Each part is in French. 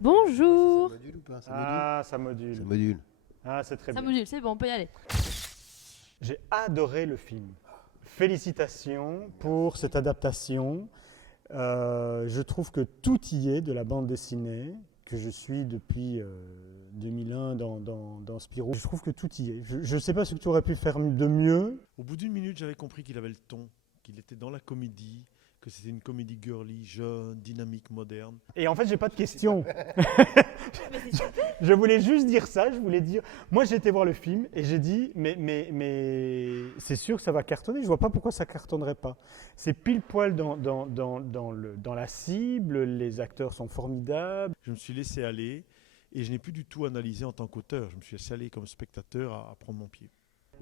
Bonjour. Ça module ou pas? Ça module. Ça module. Ah, c'est très Ça bien. module, c'est bon, on peut y aller. J'ai adoré le film. Félicitations pour cette adaptation. Je trouve que tout y est de la bande dessinée que je suis depuis 2001 dans Spirou. Je trouve que tout y est. Je ne sais pas ce que tu aurais pu faire de mieux. Au bout d'une minute, j'avais compris qu'il avait le ton, qu'il était dans la comédie, que c'était une comédie girly, jeune, dynamique, moderne. Et en fait, j'ai pas de questions. Je voulais juste dire ça. Je voulais dire. Moi, j'ai été voir le film et j'ai dit, mais c'est sûr que ça va cartonner. Je vois pas pourquoi ça cartonnerait pas. C'est pile poil dans la cible. Les acteurs sont formidables. Je me suis laissé aller et je n'ai plus du tout analysé en tant qu'auteur. Je me suis laissé aller comme spectateur à prendre mon pied.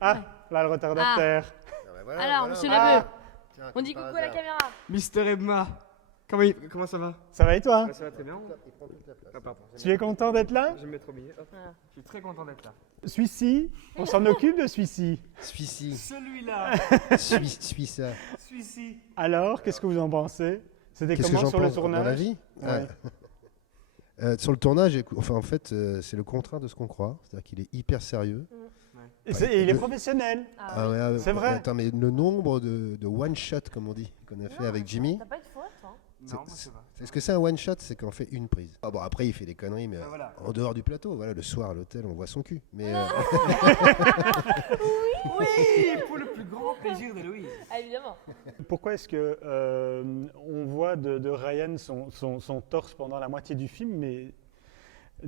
Ah, là, le retardataire. Alors, monsieur Labeu, on dit coucou à la caméra. Mister Ebma, comment ça va? Ça va et toi? Ça va très bien. Ah, pardon. Tu es content d'être là? Je vais me mettre au milieu. Hop. Voilà. Je suis très content d'être là. Celui-ci, on s'en occupe de celui-ci. Celui-ci. Celui-là. Celui-ci. Celui-ci. Alors, qu'est-ce que vous en pensez? C'était Qu'est-ce que comment j'en sur le pense dans la tournage? vie? Ouais. Sur le tournage, en fait, c'est le contraire de ce qu'on croit. C'est-à-dire qu'il est hyper sérieux. Et il est professionnel. Ah ouais, C'est vrai. Attends, mais le nombre de one-shot, comme on dit, qu'on a fait avec Jimmy. T'as pas eu de faute, hein? Non, moi c'est pas. Est-ce que c'est un one-shot? C'est qu'on fait une prise. Ah bon, après, il fait des conneries, mais voilà. en dehors du plateau. Voilà, le soir à l'hôtel, on voit son cul. Mais Oui, pour le plus grand plaisir de Louise. Ah, évidemment. Pourquoi est-ce que on voit de Ryan son torse pendant la moitié du film, mais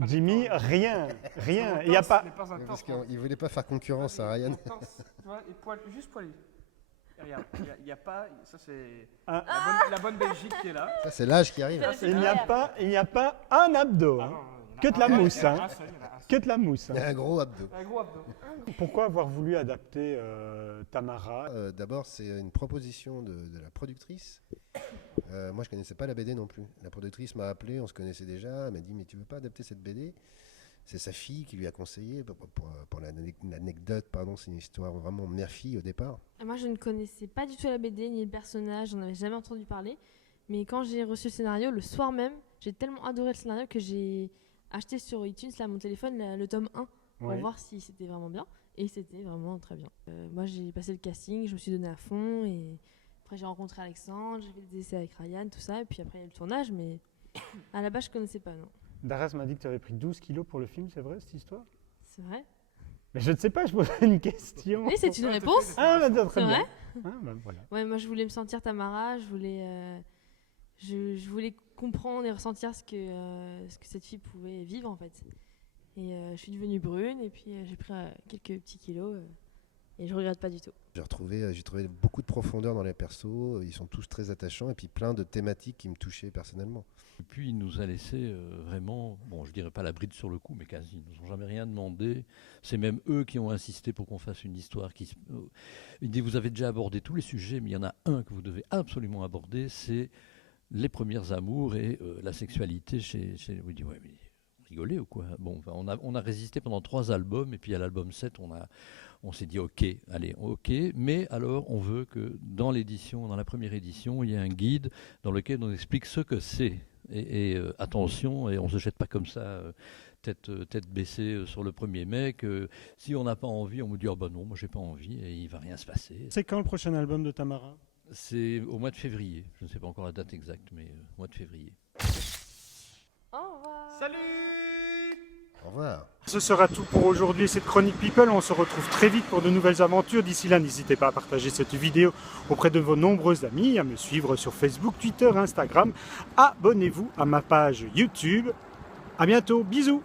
Jimmy, rien. Il n'y a pas. parce qu'il voulait pas faire concurrence à Ryan. Tu vois, et juste poilu. Et regarde, il n'y a pas. Ça, c'est Ah. la bonne Belgique qui est là. Ça, c'est l'âge qui arrive. C'est Il n'y a pas un abdo. Hein. Que de la mousse. Hein. Que de la mousse. Il y a un gros abdo. Un gros abdo. Pourquoi avoir voulu adapter Tamara? D'abord, c'est une proposition de la productrice. Moi, je connaissais pas la BD non plus. La productrice m'a appelé, on se connaissait déjà. Elle m'a dit, mais tu veux pas adapter cette BD? C'est sa fille qui lui a conseillé. Pour l'anecdote, pardon, c'est une histoire vraiment mère-fille au départ. Moi, je ne connaissais pas du tout la BD ni le personnage, j'en avais jamais entendu parler. Mais quand j'ai reçu le scénario, le soir même, j'ai tellement adoré le scénario que j'ai acheté sur iTunes, là, mon téléphone, le tome 1, pour Oui. voir si c'était vraiment bien. Et c'était vraiment très bien. Moi, j'ai passé le casting, je me suis donné à fond. Et après, j'ai rencontré Alexandre, j'ai fait des essais avec Ryan, tout ça. Et puis après, il y a eu le tournage, mais à la base, je connaissais pas, non. Daras m'a dit que tu avais pris 12 kilos pour le film, c'est vrai cette histoire? C'est vrai? Mais je ne sais pas, je pose une question. Oui, c'est une réponse. Ah, bah, très C'est bien. vrai? Ah, bah, voilà. Ouais, moi je voulais me sentir Tamara, je voulais comprendre et ressentir ce que cette fille pouvait vivre en fait. Et je suis devenue brune et puis j'ai pris quelques petits kilos et je regrette pas du tout. J'ai trouvé beaucoup de profondeur dans les persos. Ils sont tous très attachants et puis plein de thématiques qui me touchaient personnellement. Et puis il nous a laissé vraiment, bon je dirais pas la bride sur le cou, mais quasi. Ils nous ont jamais rien demandé. C'est même eux qui ont insisté pour qu'on fasse une histoire qui... Ils disent, vous avez déjà abordé tous les sujets, mais il y en a un que vous devez absolument aborder, c'est les premiers amours et la sexualité chez... Vous dites, ouais mais rigolez ou quoi? Bon, enfin, on a résisté pendant 3 albums et puis à l'album 7 on s'est dit ok, allez, ok, mais alors on veut que dans la première édition, il y ait un guide dans lequel on explique ce que c'est. Et attention, et on ne se jette pas comme ça, tête baissée sur le premier mec. Si on n'a pas envie, on me dit oh bah non, moi j'ai pas envie, et il va rien se passer. C'est quand le prochain album de Tamara? C'est au mois de février, je ne sais pas encore la date exacte, mais au mois de février. Au revoir. Salut! Au revoir. Ce sera tout pour aujourd'hui, cette Chronique People. On se retrouve très vite pour de nouvelles aventures. D'ici là, n'hésitez pas à partager cette vidéo auprès de vos nombreux amis, à me suivre sur Facebook, Twitter, Instagram. Abonnez-vous à ma page YouTube. À bientôt, bisous!